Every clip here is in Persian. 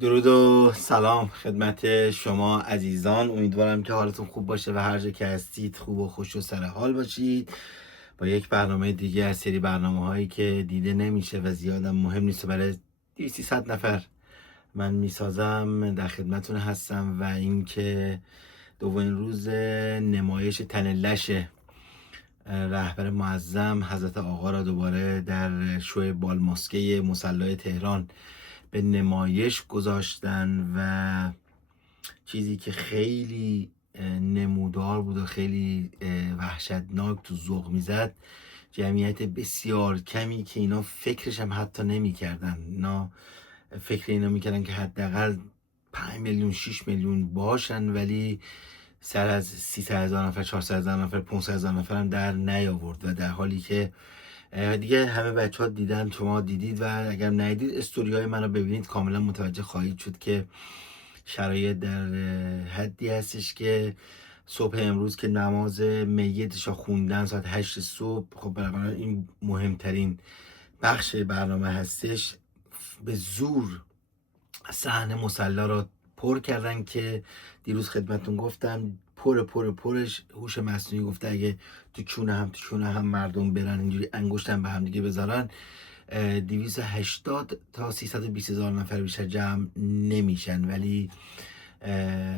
درود و سلام خدمت شما عزیزان. امیدوارم که حالتون خوب باشه و هر جا که هستید خوب و خوش و سر حال باشید. با یک برنامه دیگه از سری برنامه هایی که دیده نمیشه و زیادم مهم نیست و برای 200 نفر من میسازم در خدمتون هستم. و اینکه دومین روز نمایش تن لش رهبر معظم حضرت آقا را دوباره در شوی بالماسکه مصلی تهران به نمایش گذاشتن و چیزی که خیلی نمودار بود و خیلی وحشتناک تو ذوق میزد، جمعیت بسیار کمی که اینا فکرش هم حتی نمی کردن. اینا فکر اینا میکردن که حداقل 5 میلیون 6 میلیون باشن، ولی سر از 300,000 نفر 400,000 نفر 500,000 نفر هم در نیاورد. و در حالی که دیگه همه بچه ها دیدن، شما دیدید و اگر ندیدید استوری های من رو ببینید کاملا متوجه خواهید شد که شرایط در حدی هستش که صبح امروز که نماز میتش رو خوندن ساعت 8 صبح، خب برای این مهمترین بخش برنامه هستش، به زور صحن مصلی را پر کردن که دیروز خدمتون گفتم پرش هوش مصنوعی گفته اگه تو چونه هم مردم برن اینجوری انگشتن به هم دیگه بذارن 280 تا 320 هزار نفر بیشتر جمع نمیشن. ولی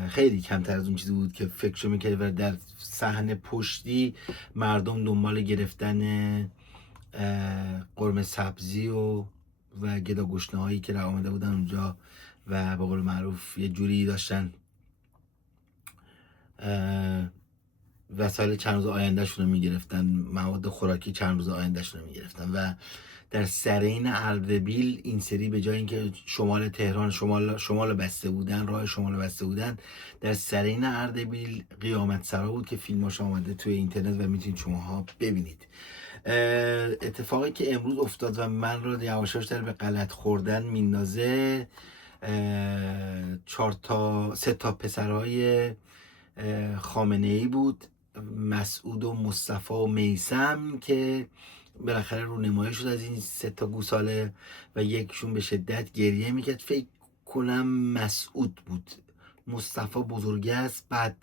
خیلی کمتر از اون چیزی بود که فکرشو میکرد. و در صحن پشتی مردم دنبال گرفتن قرمه سبزی و گداگشنه هایی که آمده بودن اونجا و به قول معروف یه جوری داشتن وسایل چند روز آیندهشون رو میگرفتن، مواد خوراکی چند روز آیندهشون رو میگرفتن. و در سرین اردبیل این سری به جای اینکه شمال تهران شمال بسته بودن، راه شمال بسته بودن، در سرین اردبیل قیامت سرا بود که فیلماش آمده توی اینترنت و میتونید شماها ببینید. اتفاقی که امروز افتاد و من رو یواشاش در به غلط خوردن میندازه، 3 تا پسرهای خامنه ای بود، مسعود و مصطفی و میثم، که بالاخره رو نمایش شد از این 3 تا گوساله و یکشون به شدت گریه میکرد. فکر کنم مسعود بود، مصطفی بزرگه است، بعد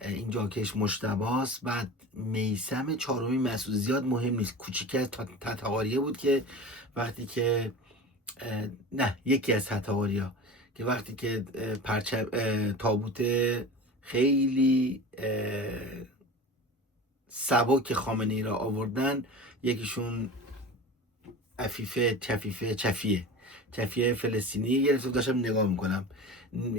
این جاکش مجتباست، بعد میثم چهارمی مسعود. زیاد مهم نیست، کوچیک از تتقاریه بود که وقتی که نه یکی از تتقاریا که وقتی که تابوت خیلی سبک خامنه ای را آوردن، یکیشون چفیه فلسطینی گرفت و داشتم نگاه میکنم،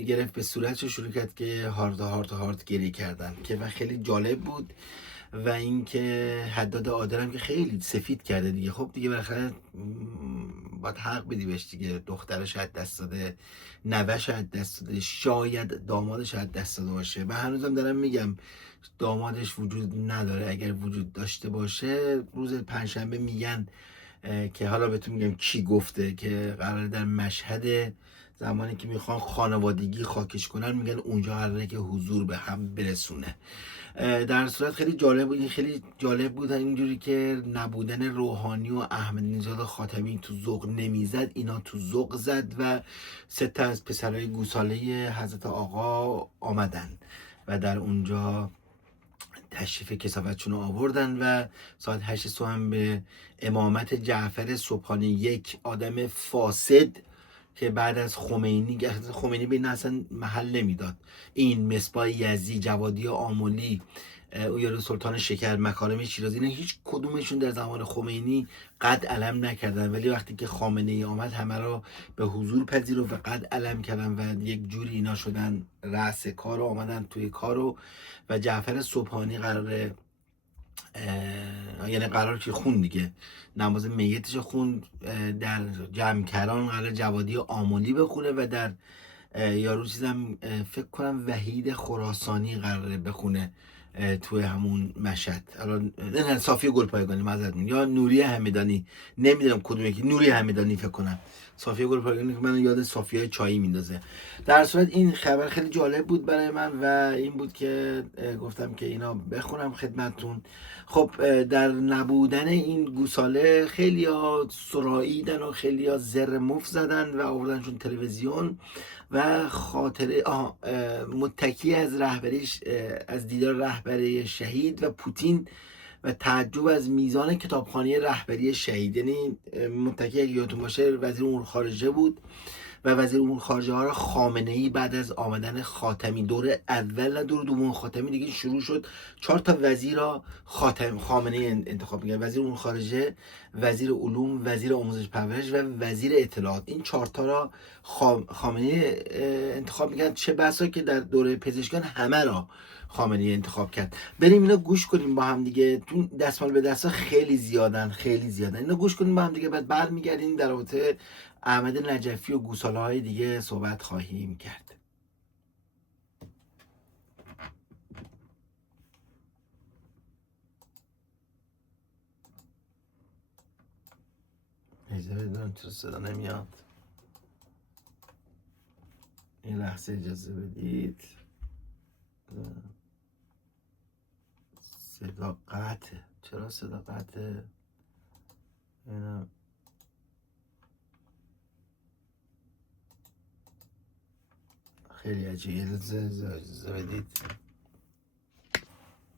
گرفت به صورتش شروع کرد که هارت گریه کردن که و خیلی جالب بود. و اینکه حداد عادل که خیلی سفید کرده دیگه، خب دیگه بالاخره باید حق بدی بهش دیگه، دخترش از دست داده، نوه‌ش از دست داده، شاید دامادش از دست داده باشه. و هنوزم دارم میگم دامادش وجود نداره، اگر وجود داشته باشه روز پنجشنبه میگن که حالا بهتون میگم کی گفته که قراره در مشهد زمانی که میخوان خانوادگی خاکش کنن میگن اونجا قراره که حضور به هم برسونه. در صورت خیلی جالب بود، خیلی جالب بود اینجوری که نبودن روحانی و احمدی نژاد و خاتمی تو ذوق نمیزد، اینا تو ذوق زد و 3 تا از پسرای گوساله حضرت آقا آمدن و در اونجا تشریف کسافتشون رو آوردن و ساعت 8 صبح هم به امامت جعفر سبحانی، یک آدم فاسد که بعد از خمینی به این اصلا محل نمیداد، این مصباح یزدی، جوادی آملی، او یارو سلطان شکر، مکارم شیرازی، اینا هیچ کدومشون در زمان خمینی قد علم نکردن، ولی وقتی که خامنه ای آمد همه را به حضور پذیرفت و قد علم کردن و یک جوری اینا شدن رأس کار و آمدن توی کارو. و جعفر سبحانی قراره یعنی قرار که خون دیگه نماز میتش خون در جمکران، قرار جوادی آملی بخونه و در یارو چیزم فکر کنم وحید خراسانی قراره بخونه توی همون مشهد. الان نه صافی گلپایگانی معذرت یا نوری همدانی، نمیدونم کدوم یکی، نوری همدانی فکر کنم، صافیه گلپایگانی که من یاد صافیه چایی میندازه. در صورت این خبر خیلی جالب بود برای من و این بود که گفتم که اینا بخونم خدمتتون. خب در نبودن این گوساله خیلی ها سراییدن و خیلی ها زر مف زدن و آوردنشون تلویزیون و خاطره متکی از رهبریش، از دیدار رهبری شهید و پوتین و تعجب از میزان کتابخوانی رهبری شهید. یعنی متکی اگه یادتون باشه وزیر امور خارجه بود و وزیر امور خارجه ها را خامنه‌ای بعد از آمدن خاتمی، دور اول و دور دوم خاتمی دیگه شروع شد 4 تا وزیر را خامنه‌ای انتخاب می‌کرد: وزیر امور خارجه، وزیر علوم، وزیر آموزش پرورش و وزیر اطلاعات. این 4 تا را خامنه‌ای انتخاب می‌کرد، چه بسا که در دوره پزشکیان همه را خامنه‌ای انتخاب کرد. بریم اینا گوش کنیم با هم دیگه. تو دستمال به دستا خیلی زیادن. اینا گوش کنیم با هم دیگه، بعد برمیگردیم در رابطه احمد نجفی و گوساله های دیگه صحبت خواهیم کرد. اجازه بدونم چرا صدا نمیاد. این لحظه اجازه بدید. صدا قطعه. چرا صدا قطعه؟ خیلی عجیبه. اجازه بدید.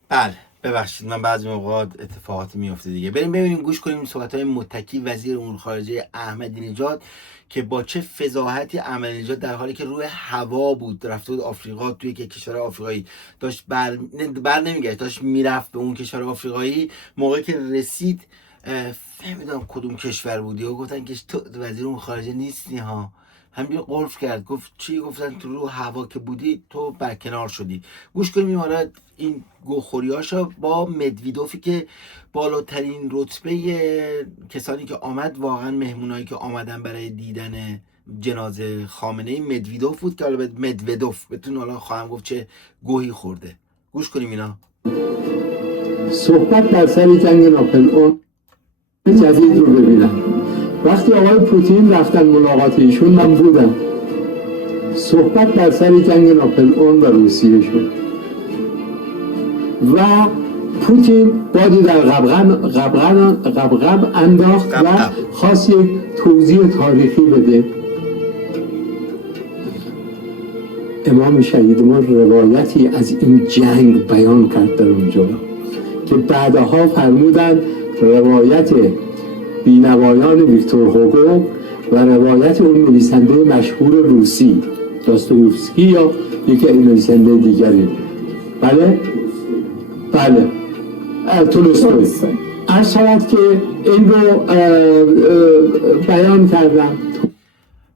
بله ببخشید، من بعضی موقع اتفاقاتی میفته دیگه. بریم ببینیم، گوش کنیم صحبت‌های متکی وزیر امور خارجه احمدی نژاد که با چه فضاحتی احمدی نژاد در حالی که روی هوا بود رفته بود آفریقا، توی یک کشور آفریقایی داشت بر نمیگشت، داشت میرفت به اون کشور آفریقایی. موقعی که رسید فهمیدم کدوم کشور بودی و گفتن که تو وزیر امور خارجه نیستی ها. همین قلف کرد، گفت چی؟ گفتن تو رو هوا که بودی تو برکنار شدی. گوش کنیم حالا این گوخوریاشو با مدویدوفی که بالاترین رتبه کسانی که آمد، واقعا مهمونایی که آمدن برای دیدن جنازه خامنه ای مدویدوف بود که حالا مدودوف بتون حالا خواهم گفت چه گوهی خورده. گوش کنیم اینا. صحبت در سر جنگ ناپلئون جدید رو ببینم. وقتی آقای پوتین رفتن ملاقات ایشون من بودم. صحبت در سر جنگ ناپلئون و روسیه شد و پوتین بادی در قبقب انداخت و خواست یک توضیح تاریخی بده. امام شهید ما روایتی از این جنگ بیان کرد در اونجا که بعدها فرمودن روایت بینوایان ویکتور هوگو و روایت اون نویسنده مشهور روسی داستویفسکی یا یکی نویسنده دیگری. بله تولستوی. عرض شود که این رو بیان کردم.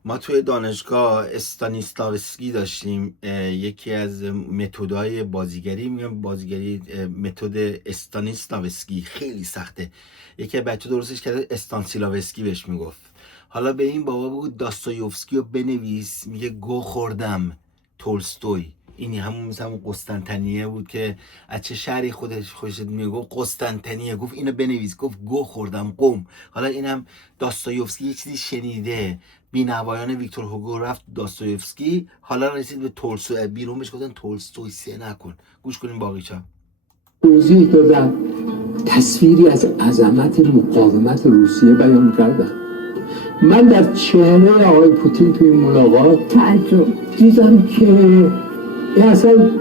ما توی دانشگاه استانیسلاوسکی داشتیم، یکی از متدهای بازیگری، میگم بازیگری، متد استانیسلاوسکی خیلی سخته. یکی بچه درستش کرده استانسیلاوسکی بهش میگفت. حالا به این بابا بگو داستایوفسکی رو بنویس، میگه گو خوردم تولستوی. اینی همون مثل همون قسطنطنیه بود که از چه شهری خودش میگفت قسطنطنیه، گفت اینو بنویس، گفت گو خوردم قم. حالا اینم داستایوفسکی یه چیزی شنیده، بینوایان ویکتور هوگو رفت داستایوفسکی، حالا رسید به تولستوی، بیرون بهش گفتن تولستوی سه نکن. گوش کنیم باقیشو. توضیح دادم، تصویری از عظمت مقاومت روسیه بیان کردم. من در چهره آقای پوتین توی ملاقات تعجب دیدم که این اصلا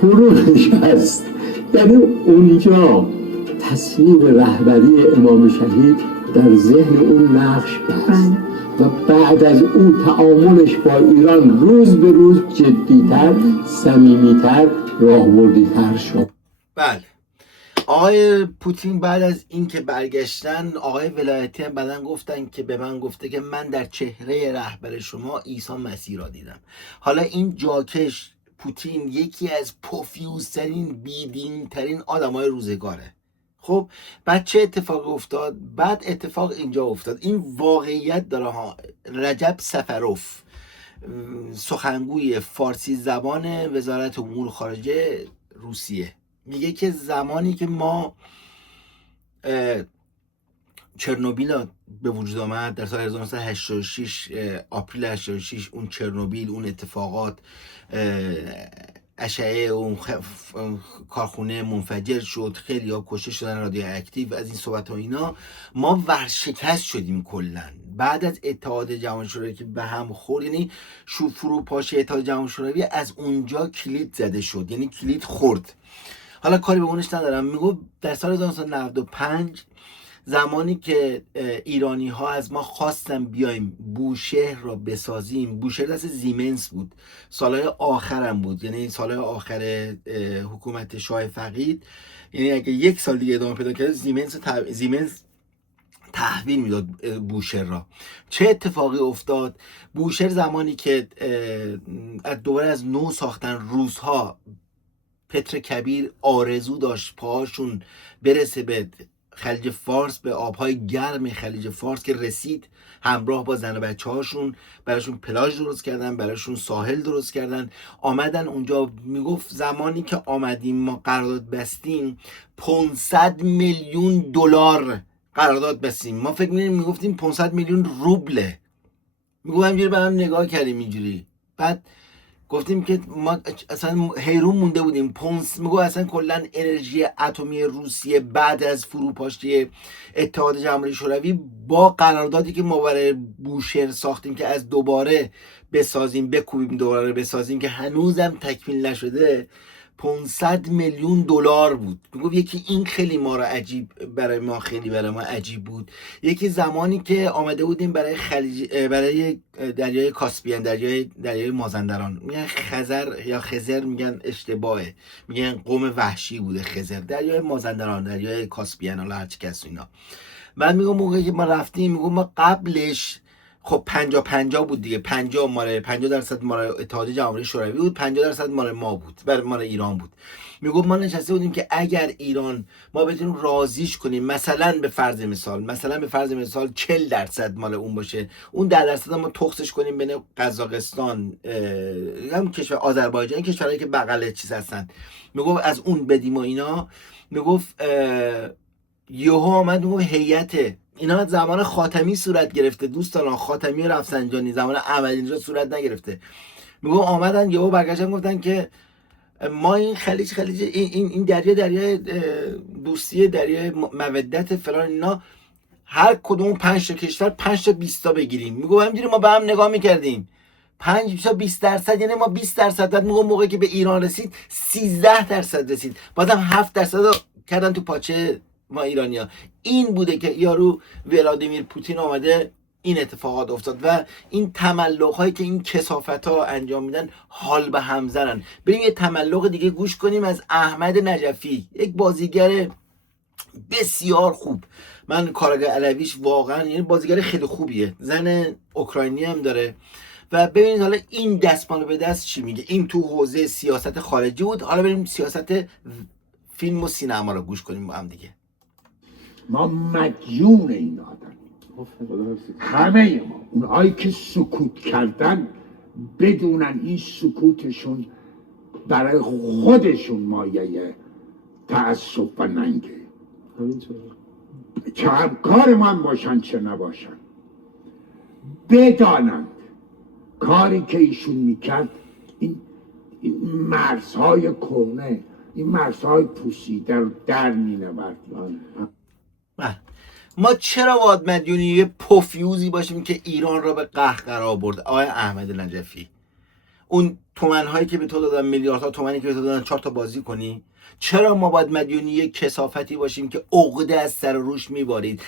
فرو نشست. یعنی اونجا تصویر رهبری امام شهید در ذهن اون نقش بست و بعد از اون تعاملش با ایران روز به روز جدی‌تر، صمیمی‌تر، راهبردی‌تر شد. بله، آقای پوتین بعد از این که برگشتن، آقای ولایتی هم بعدن گفتن که به من گفته که من در چهره رهبر شما عیسی مسیح را دیدم. حالا این جاکش پوتین یکی از پوفیوزترین بیدینترین آدمای روزگاره. خب بعد چه اتفاق افتاد؟ بعد اتفاق اینجا افتاد. این واقعیت داره ها. رجب سفروف، سخنگوی فارسی زبان وزارت امور خارجه روسیه، میگه که زمانی که ما چرنوبیل به وجود آمد در سال 1986، آپریل 86، اون چرنوبیل، اون اتفاقات، اشعه اون کارخونه منفجر شد، خیلی ها کشته شدن، رادیواکتیو، از این صحبت ها اینا، ما ورشکست شدیم کلا بعد از اتحاد جهان شوروی که به هم خورد. یعنی فروپاشی اتحاد جهان شوروی از اونجا کلید زده شد، یعنی کلید خورد. حالا کاری به اونش ندارم. میگو در سال 1995 زمانی که ایرانی ها از ما خواستن بیایم بوشهر را بسازیم، بوشهر دست زیمنس بود، سالهای آخرم بود، یعنی سالهای آخر حکومت شاه فقید، یعنی اگه یک سال دیگه ادامه پیدا کرد زیمنس تحویل میداد بوشهر را. چه اتفاقی افتاد؟ بوشهر زمانی که دوباره از نو ساختن، روس‌ها، پتر کبیر آرزو داشت پاهاشون برسه به خلیج فارس، به آبهای گرم خلیج فارس که رسید، همراه با زن و بچه هاشون براشون پلاژ درست کردن، براشون ساحل درست کردن، آمدن اونجا. میگفت زمانی که آمدیم ما قرارداد بستیم 500 میلیون دلار قرارداد بستیم. ما فکر میگفتیم 500 میلیون روبله. میگم همینجوری به هم نگاه کردیم اینجوری، بعد گفتیم که ما اصلا حیرون مونده بودیم. میگو اصلا کلا انرژی اتمی روسیه بعد از فروپاشی اتحاد جماهیر شوروی با قراردادی که ما برای بوشهر ساختیم که از دوباره بسازیم، بکوبیم دوباره بسازیم، که هنوزم تکمیل نشده، 500 میلیون دلار بود. میگفت یکی این خیلی ما را برای ما عجیب بود. یکی زمانی که آمده بودیم برای برای دریای کاسپین، دریای مازندران، میگن خزر یا خزر، میگن اشتباهه، میگن قوم وحشی بوده خزر، دریای مازندران، دریای کاسپین، حالا هر چی کس اینا. بعد میگم موقعی که ما رفتیم، میگم ما قبلش خب 50-50 بود دیگه، 50% مال اتحاد جماهیر شوروی بود، 50% مال ما بود، مال ایران بود. میگفت ما نشسته بودیم که اگر ایران ما بتونیم راضیش کنیم، مثلا به فرض مثال 40% مال اون باشه، اون 10% ما تخصش کنیم بین قزاقستان، هم کشور آذربایجان، کشورهایی که بغل چیز هستن، میگفت از اون بدیم و اینا. میگفت یهو آمد میگفت هیئت اینا زمان خاتمی صورت گرفته دوستان، خاتمی و رفسنجانی، زمان احمدی نژاد صورت نگرفته. میگم آمدن یهو برگشتن گفتن که ما این خلیج این دریای دوستی، دریای مودت فلان، اینا هر کدوم 5 تا کشور 5 تا 20 تا بگیریم. میگم همینجوری ما به هم نگاه میکردیم، 5 تا 20%، یعنی ما 20%. بعد میگم موقعی که به ایران رسید 13% رسید، بازم 7% کردن تو پاچه ما ایرانیا. این بوده که یارو ولادیمیر پوتین آمده این اتفاقات افتاد و این تملق هایی که این کثافت ها انجام میدن حال به هم زنن. بریم یه تملق دیگه گوش کنیم از احمد نجفی، یک بازیگر بسیار خوب. من کارگاه علویش واقعا یعنی بازیگر خیلی خوبیه، زن اوکراینی هم داره. و ببینید حالا این دستمال به دست چی میگه. این تو حوزه سیاست خارجی بود، حالا بریم سیاست فیلم و سینما رو گوش کنیم با هم دیگه. ما مدیون این آدم، همه ما، اونهایی که سکوت کردن بدونن این سکوتشون برای خودشون مایه تعصب و ننگه. چه همکار من باشن چه نباشن، بدانند کاری که ایشون میکرد، این مرزهای کهنه، این مرزهای پوسیده رو در مینورد. ما چرا باید مدیونی یه پوفیوزی باشیم که ایران را به قهقرا برد؟ آقای احمد نجفی، اون تومن‌هایی که به تو دادن، میلیاردها تومانی که به تو دادن 4 تا بازی کنی؟ چرا ما باید مدیونی یه کثافتی باشیم که عقده از سر روش میبارید؟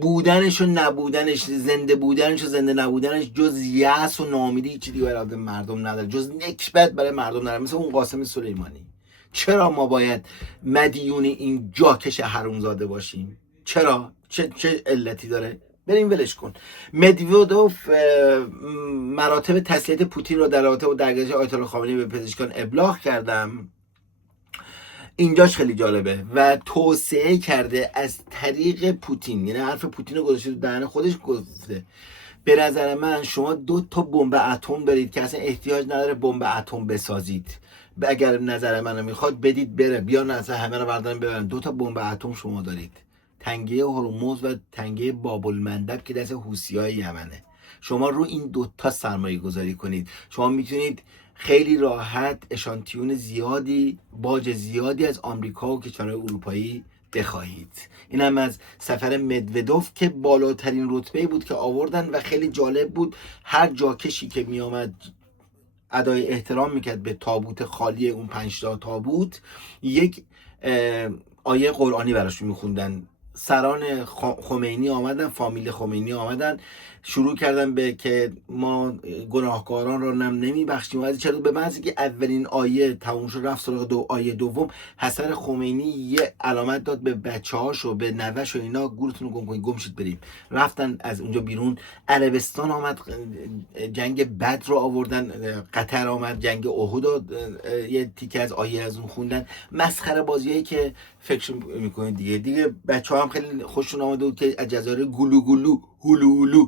بودنش و نبودنش، زنده بودنش و زنده نبودنش جز یأس و ناامیدی هیچی دیگه برای مردم نداره، جز نکبت برای مردم نداره، مثل اون قاسم سلیمانی. چرا ما باید مدیون این جاکش حرومزاده باشیم؟ چرا؟ چه علتی داره؟ بریم ولش کن. مدویدوف مراتب تسلیت پوتین رو در رابطه با درگذشت آیت الله خامنه‌ای به پزشکان ابلاغ کردم. اینجاش خیلی جالبه و توصیه کرده از طریق پوتین، یعنی حرف پوتین رو گذاشته تو دهن خودش، گفته به نظر من شما 2 تا بمب اتم دارید که اصلا احتیاج نداره بمب اتم بسازید. اگر نظر منو میخواد بدید بره، بیان اصلا همه رو بردارن ببرن. 2 تا بمب اتم شما دارید، تنگه هرمز و تنگه باب المندب که دست حوثی‌های یمنه. شما رو این دوتا سرمایه گذاری کنید، شما میتونید خیلی راحت اشانتیون زیادی، باج زیادی از آمریکا و کشورهای اروپایی بخواهید. این هم از سفر مدودوف که بالاترین رتبه بود که آوردن و خیلی جالب بود. هر جاکشی که می آمد ادای احترام میکرد به تابوت خالی اون 5 تا تابوت، یک آیه قرآنی براشون میخوندن. سران خمینی آمدن، فامیل خمینی آمدن، شروع کردن به که ما گناهکاران را نمیبخشیم. از چرا به محض که اولین آیه تموم شد رفت سراغ آیه دوم، حسن خمینی یه علامت داد به بچه‌هاش و به نوه‌ش و اینا گورتون رو گم کنید، گم شید بریم. رفتن از اونجا بیرون. عربستان آمد جنگ بدر رو آوردن، قطر آمد جنگ احد رو یه تیکه از آیه از اون خوندن. مسخره بازیایی که فکر میکنید دیگه بچه‌ها هم خیلی خوششون آمده بود که از جزایر گلو گلو هلو هلو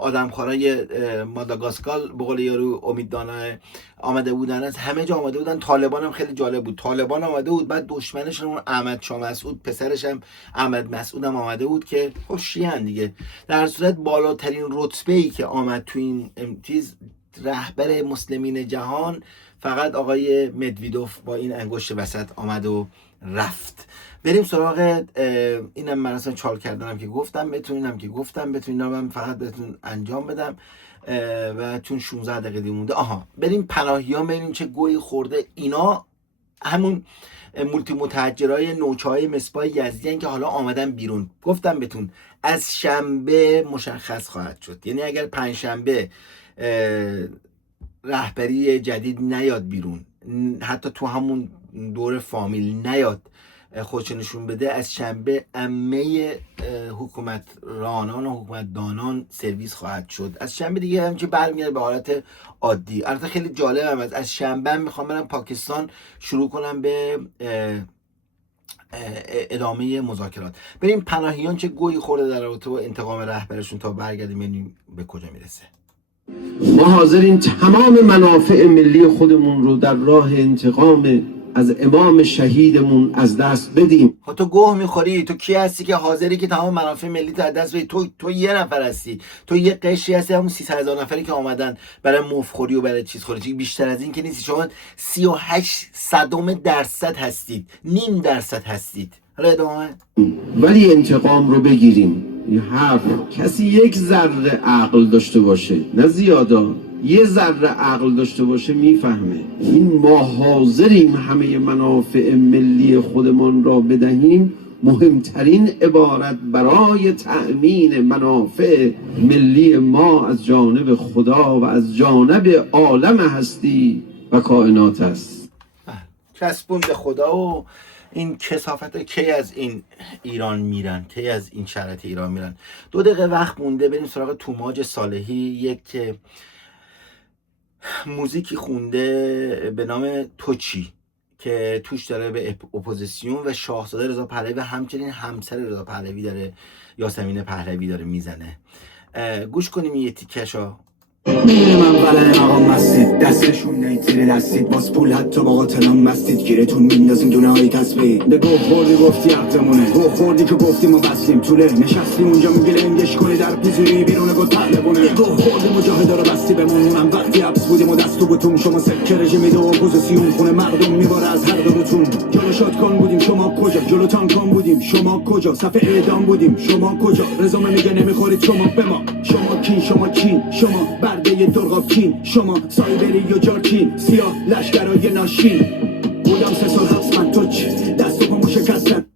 آدمخوارای ماداگاسکار به قول یارو امید دانه آمده بودن، از همه جا آمده بودن. طالبان هم خیلی جالب بود، طالبان آمده بود، بعد دشمنشون اون احمد شاه مسعود پسرش هم احمد مسعود هم آمده بود که خوشیان دیگه. در صورت بالاترین رتبه‌ای که آمد تو این چیز رهبر مسلمین جهان فقط آقای مدودوف با این انگشت وسط آمد و رفت. بریم سراغ اینم من اصلا چال کردنم که گفتم بتونینم فقط بهتون انجام بدم و چون 16 دقیقه دیگه مونده. بریم پناهیان ببینیم چه گویی خورده. اینا همون مولتی متحجرای نوچه‌های مصباح یزدی که حالا آمدن بیرون. گفتم بهتون از شنبه مشخص خواهد شد، یعنی اگر پنجشنبه رهبری جدید نیاد بیرون، حتی تو همون دور فامیل نیاد خودش نشون بده، از شنبه عمه حکومترانان و حکومتدانان سرویس خواهد شد. از شنبه دیگه همچه برمیگرده به حالت عادی. البته خیلی جالب هم از شنبه میخوام برم پاکستان شروع کنم به ادامه مذاکرات. بریم پناهیان چه گویی خورده در رابطه با انتقام رهبرشون تا برگردیم ببینیم به کجا میرسه. ما حاضرین تمام منافع ملی خودمون رو در راه انتقام از امام شهیدمون از دست بدیم. تو گوه میخوری؟ تو کی هستی که حاضری که تمام منافع ملی تو از دست بدی؟ تو یه نفر هستی، تو یه قشری هستی، همون 300,000 نفری که آمدن برای مفخوری و برای چیز خوری. بیشتر از این که نیستی. شما 38% هستید، 0.5% هستید. حالا ادامه. ولی انتقام رو بگیریم. هر کسی یک ذره عقل داشته باشه، نه زیادا، یه ذره عقل داشته باشه میفهمه این ما حاضریم همه منافع ملی خودمان را بدهیم مهمترین عبارت برای تأمین منافع ملی ما از جانب خدا و از جانب عالم هستی و کائنات است. چسبون به خدا و این کثافت کی از این ایران میرن، کی از این شرط ایران میرن. 2 دقیقه وقت مونده بریم سراغ توماج صالحی. یک موزیکی خونده به نام توچی که توش داره به اپوزیسیون و شاهزاده رضا پهلوی و همچنین همسر رضا پهلوی داره، یاسمین پهلوی داره میزنه. گوش کنیم یه تیکشو. میره من بله مقام هستید، دستشون نیتیره دستید، باز پول حتی با قاتلان مستید، گیرتون میندازیم دونه های تسبیح. به گوه خوردی گفتی عقدمونه، گوه خوردی که گفتی ما بستیم طوله، نشستی اونجا میگی لنگش کنی در پیزوری بیرون گل پهلوونه. گوه خوردی مجاهده رو بستی بمون، من وقتی حبس بودیم و دستو بتون، شما سکه رژیم میده و اپوزیسیون خونه مردم میباره از هر دو بتون. جلو شاتکان بودیم شما کجا، جلو تانکان بودیم شما کجا، صف اعدام بودیم شما کجا، رزومه میگه نمیخورید شما به ما. شما کین شما برده درغاب کین، شما سایبری یا جارکین، سیاه لشکرای ناشین. بودم 3 سال حبس من تو چی، دست و پامو شکستن.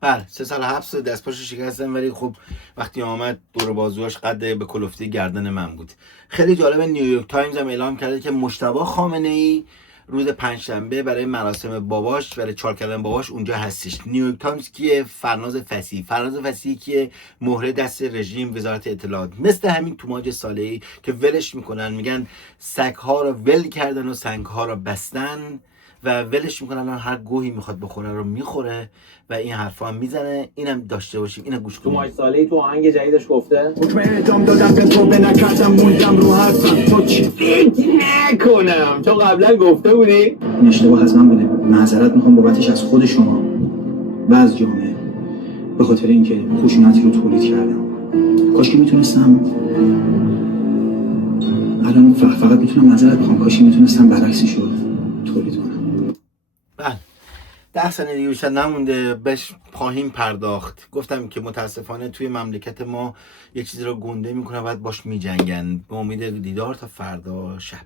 بله 3 سال حبس دست پاشو شکستن، ولی خب وقتی آمد دور بازوهاش قد به کلفتی گردن من بود. خیلی جالبه نیویورک تایمز هم اعلام کرده که مجتبی خامنه‌ای روز پنجشنبه برای مراسم باباش، برای چال کردن باباش اونجا هستش. نیویورک تایمز کیه؟ فرناز فصیحی که مهره دست رژیم وزارت اطلاعات، مثل همین توماج صالحی که ولش میکنن، میگن سگ‌ها رو ول کردن و سنگ‌ها رو بستن و ولش میکنن، هر گوهی میخواد بخوره رو میخوره و این حرفا هم میزنه. اینم داشته باشیم، اینو گوش کنیم. توماج صالحی تو آهنگ جدیدش گفته حکم اعدام دادم به تو، به نکردم موندم رو حرفم. تو چی؟ فکر نکنم تو قبلا گفته بودی. این اشتباه از من بوده، معذرت میخوام بابتش از خود شما و از جامعه. به خاطر اینکه خشونتی رو تولید کردم. کاش که میتونستم الان فقط میتونم معذرت بخوام، کاش که میتونستم برعکسش رو تولید کنم. بله 10 سنه دیگه بیشتر نمونده بهش خواهیم پرداخت. گفتم که متاسفانه توی مملکت ما یه چیزی رو گنده میکنن بعد باش میجنگن. به امید دیدار تا فردا شب.